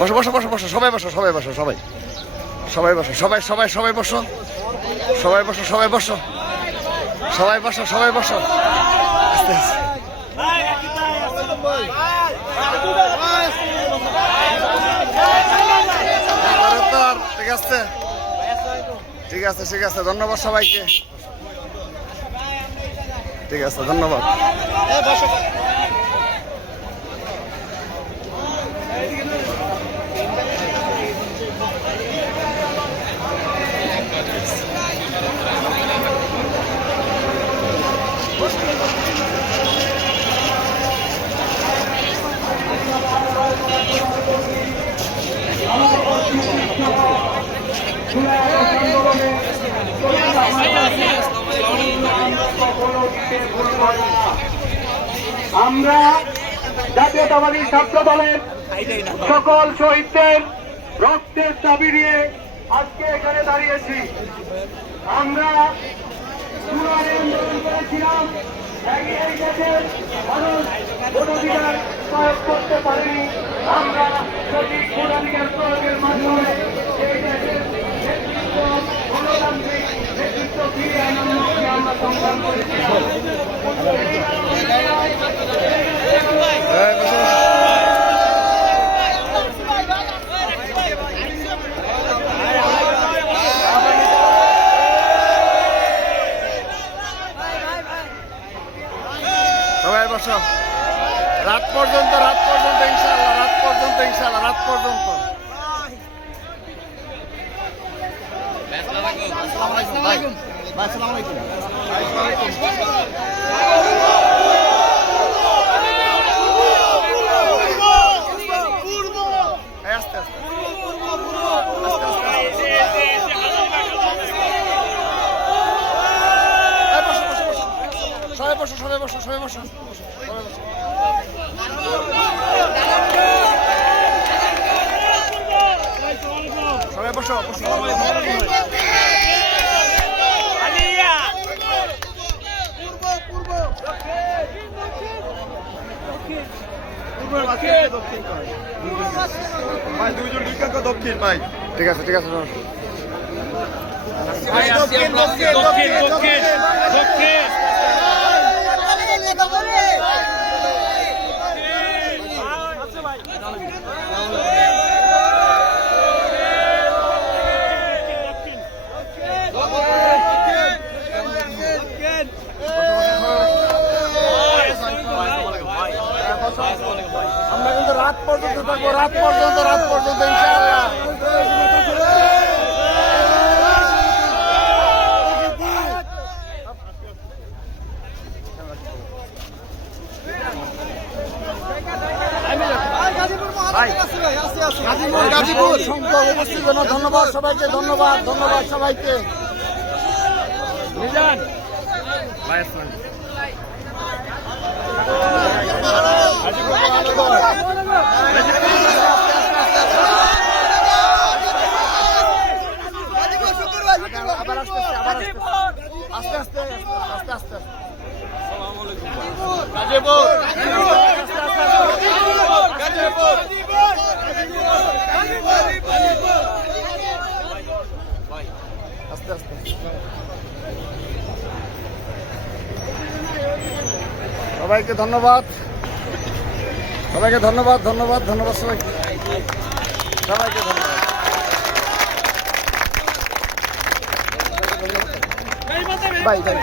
বসো বসো বসো বসো, সবাই বসো, সবাই বসো, সবাই সবাই বসো, সবাই সবাই সবাই বসো, সবাই বসো, সবাই বসো, সবাই বসো, সবাই বসো। আস্তে আস্তে। ঠিক আছে ঠিক আছে ঠিক আছে, ধন্যবাদ সবাইকে। ঠিক আছে, ধন্যবাদ। আমরা জাতীয়তাবাদী ছাত্র দলের সকল শহীদদের রক্তের চাবি নিয়ে আজকে এখানে দাঁড়িয়েছি। আমরা আন্দোলন করেছিলাম, এই দেশের মানুষ ভোটাধিকার প্রয়োগ করতে পারেনি। আমরা সঠিক ভোটাধিকার প্রয়োগের মাধ্যমে এই দেশের নেতৃত্ব, গণতান্ত্রিক নেতৃত্ব ফিরিয়ে আনার লক্ষ্যে আমরা সংগ্রাম করেছিলাম। সবাই বসো, রাত পর্যন্ত, রাত পর্যন্ত ইনশাআল্লাহ, রাত পর্যন্ত ইনশাআল্লাহ, রাত পর্যন্ত। সবাই বসো, সবাই বসো, সবাই বসো, সবাই বসো। সবাই বসো, দক্ষিণ ভাই। ঠিক আছে ঠিক আছে, আমরা কিন্তু রাত পর্যন্ত থাকবো, রাত পর্যন্ত, রাত পর্যন্ত ইনশাআল্লাহ। গাজীপুর সংখ্যক উপস্থিত জন্য ধন্যবাদ সবাইকে, ধন্যবাদ, ধন্যবাদ সবাইকে। আবার আস্তে আস্তে, আবার আস্তে আস্তে, আস্তে আস্তে। গাজীপুর, গাজীপুর, আস্তে আস্তে। সবাইকে ধন্যবাদ, সবাইকে ধন্যবাদ, ধন্যবাদ, ধন্যবাদ সবাইকে, সবাইকে ধন্যবাদ। Bye bye.